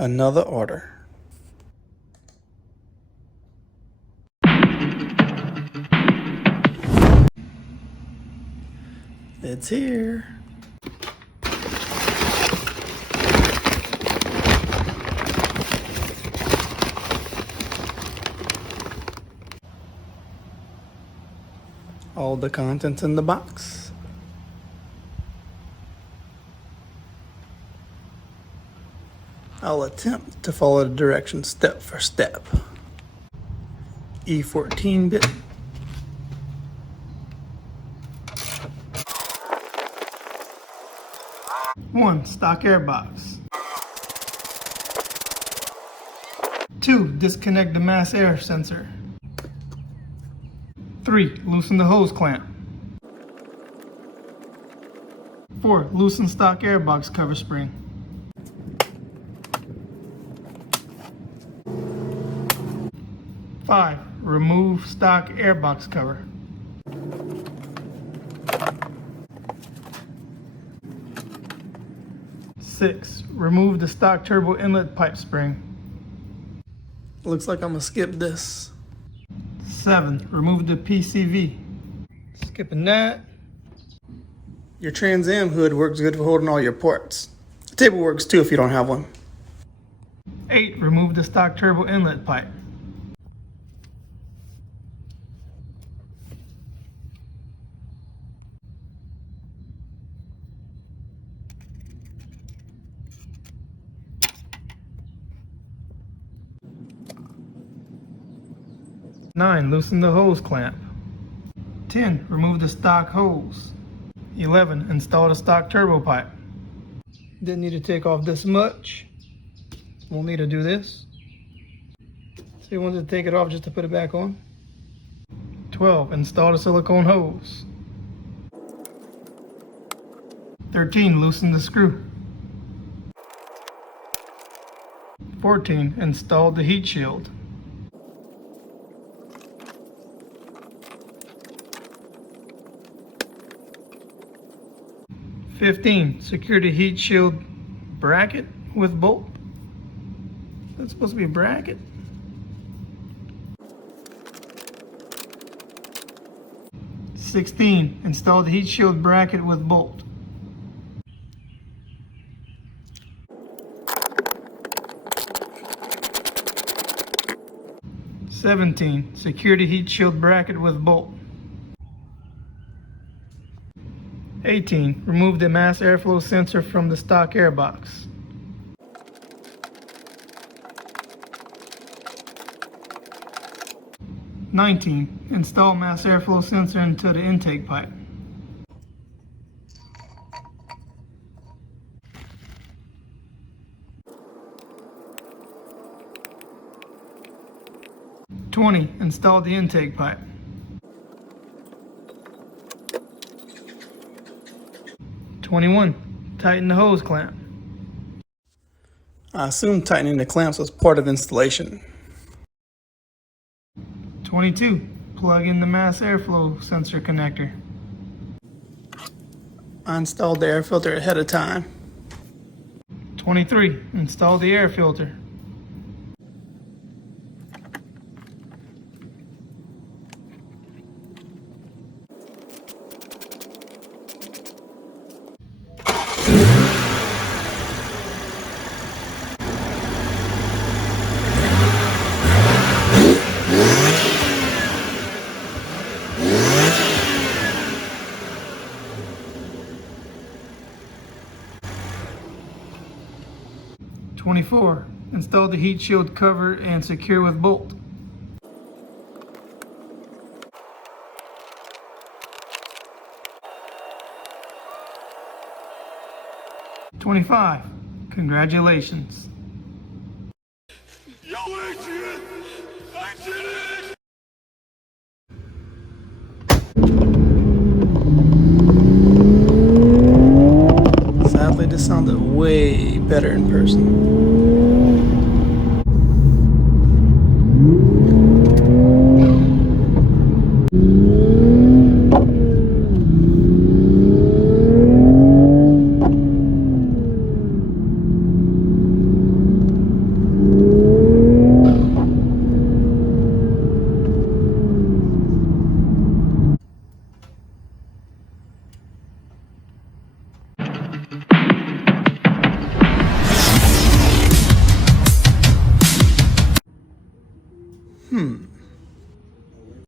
Another order. It's here. All the contents in the box. I'll attempt to follow the directions step for step. E14 bit. One, stock air box. 2, disconnect the mass air sensor. 3, loosen the hose clamp. 4, loosen stock air box cover spring. 5, remove stock air box cover. 6, remove the stock turbo inlet pipe spring. Looks like I'm gonna skip this. 7, remove the PCV. Skipping that. Your Trans Am hood works good for holding all your ports. The table works too if you don't have one. 8, remove the stock turbo inlet pipe. 9, loosen the hose clamp. 10, remove the stock hose. 11, install the stock turbo pipe. Didn't need to take off this much. We'll need to do this. So you wanted to take it off just to put it back on. 12, install the silicone hose. 13, loosen the screw. 14, install the heat shield. 15, secure the heat shield bracket with bolt. That's supposed to be a bracket. 16, install the heat shield bracket with bolt. 17, secure the heat shield bracket with bolt. 18, remove the mass airflow sensor from the stock air box. 19, install mass airflow sensor into the intake pipe. 20, install the intake pipe. 21, tighten the hose clamp. I assume tightening the clamps was part of installation. 22, plug in the mass airflow sensor connector. I installed the air filter ahead of time. 23, install the air filter. 24, install the heat shield cover and secure with bolt. 25, congratulations. Yo, Adrian! I did it! Sadly, this sounded way better in person. Hmm.